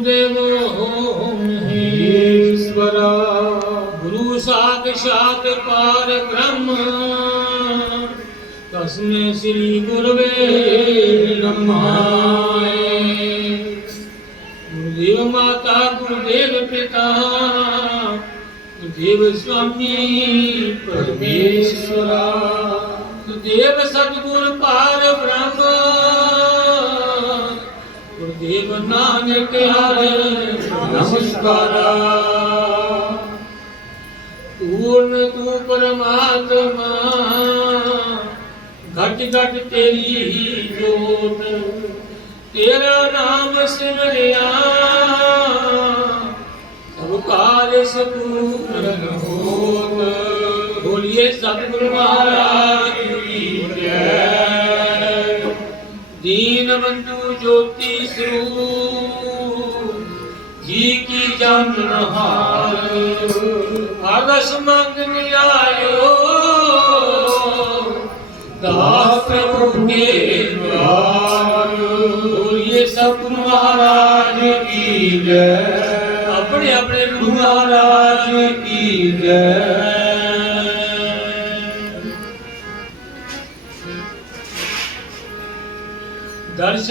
ਗੁਰੂਦੇਵੋ ਮਹੇਸ਼ਵਰਾ ਗੁਰੂ ਸਾਖਸ਼ਾਤ ਪਾਰ ਬ੍ਰਹਮ ਤਸਮੇ ਸ੍ਰੀ ਗੁਰਵੇ ਨਮਾਏ ਗੁਰਦੇਵ ਮਾਤਾ ਗੁਰਦੇਵ ਪਿਤਾ ਗੁਰਦੇਵ ਸੁਆਮੀ ਪਰਮੇਸ਼ਵਰਾ ਗੁਰਦੇਵ ਸਤਗੁਰ ਪਾਰ ਬ੍ਰਹਮ ਨਾਨਕ ਹਰਿ ਨਮਸਕਾਰਾ। ਪੂਰਨ ਤੂੰ ਪਰਮਾਤਮਾ, ਘਟ ਘਟ ਤੇਰੀ ਜੋਤ। ਤੇਰਾ ਨਾਮ ਸਿਮਰਿਆ, ਸਭ ਕਾਲ ਸਪੂਰਨ ਹੋਤ। ਬੋਲੀਏ ਸਤਿਗੁਰੂ ਮਹਾਰਾਜ। ਬੰਦੂ ਜੋਤੀ ਸਰੂਪ, ਜੀ ਕੀ ਜਨ ਹਾਰ। ਆਦਸ ਮੰਗਨ ਆਇਓ ਦਾਸ ਪ੍ਰਭੂ ਕੇ ਦਵਾਰ। ਬੋਲੀਏ ਸਤਿ ਮਹਾਰਾਜ ਕੀ ਜੈ, ਆਪਣੇ ਆਪਣੇ ਗੁਰੂ ਮਹਾਰਾਜ ਕੀ ਜੈ।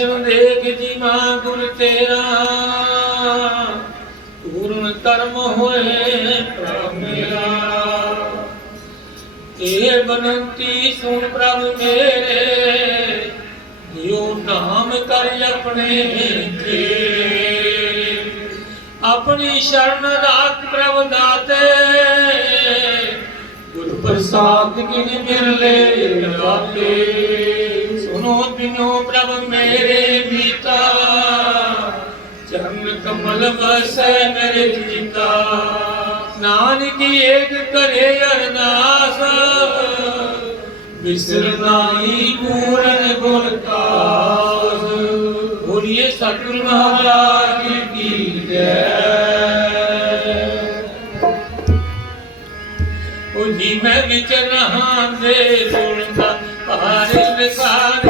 ਦਰਸ਼ਨ ਜੀ ਮਾਂ ਗੁਰ ਤੇਰਾ। ਪੂਰਨ ਕਰਮ ਹੋਏ ਪ੍ਰਭ ਮੇਰਾ। ਇਹ ਬਨੰਤੀ ਸੁਣ ਪ੍ਰਭ ਮੇਰੇ। ਜਿਉ ਨਾਮ ਕਰ ਆਪਣੇ ਤੇਰੇ ਆਪਣੀ ਸ਼ਰਨ ਰਾਖ ਪ੍ਰਭ ਦਾਤੇ। ਗੁਰ ਪ੍ਰਸਾਦ ਕਿਨ ਮਿਲੇ ਰਾਤੇ ਸੁਨੋ ਬਿਨੋ ਪ੍ਰਭ ਮੇਰੇ ਮੀਤਾ ਚਰਨ ਕਮਲ ਵਸੈ ਮੇਰੇ ਜੀਤਾ। ਨਾਨਕ ਏਕ ਕਰੇ ਅਰਦਾਸ, ਬਿਸਰ ਨਾਹੀ ਪੂਰਨ ਗੁਣ ਕਾਸ ਬੋਲੀਏ ਸਤਿਗੁਰੂ ਮਹਾਰਾਜ ਕੀ ਜੈ। ਉਹ ਮੈਂ ਵਿੱਚ ਰਹਾਂ ਸੁਣਦਾ ਪਾਰ ਵਿਸਾਰੇ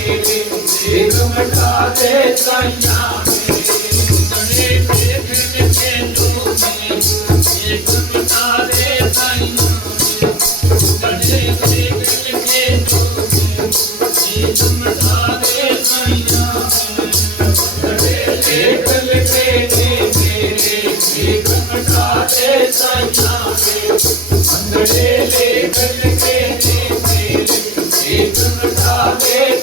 ਮਟਾ ਦੇ ਸਾਈਆਂ ਦੇ ਮੰਦਰੇ ਤੀਰਥ ਲਿਖੇ ਜੋ ਮੇਰੇ ਦੇਖ ਮਟਾ ਦੇ ਸਾਈਆਂ ਦੇ ਮੰਦਰੇ ਤੀਰਥ ਲਿਖੇ ਜੋ ਮੇਰੇ ਦੇਖ ਮਟਾ ਦੇ ਸਾਈਆਂ ਦੇ ਲੇਖ ਲਿਖੇ ਨੇ ਮੇਰੇ ਲੇਖ ਮਟਾ ਦੇ ਸਾਈਆਂ ਦੇ ਅੰਦਰੇ ਲੇਖ ਲਿਖੇ ਨੇ ਮੇਰੇ ਲੇਖ ਮਟਾ ਦੇ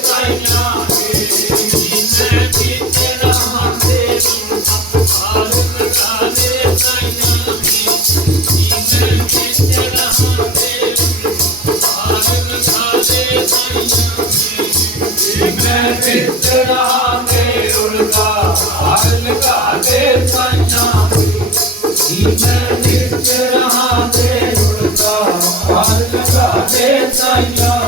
ਤੇ ਰਹਾ ਤੇ ਗੁਰਦਾ ਹਰ ਜਗਾ ਤੇ ਸਾਈਆ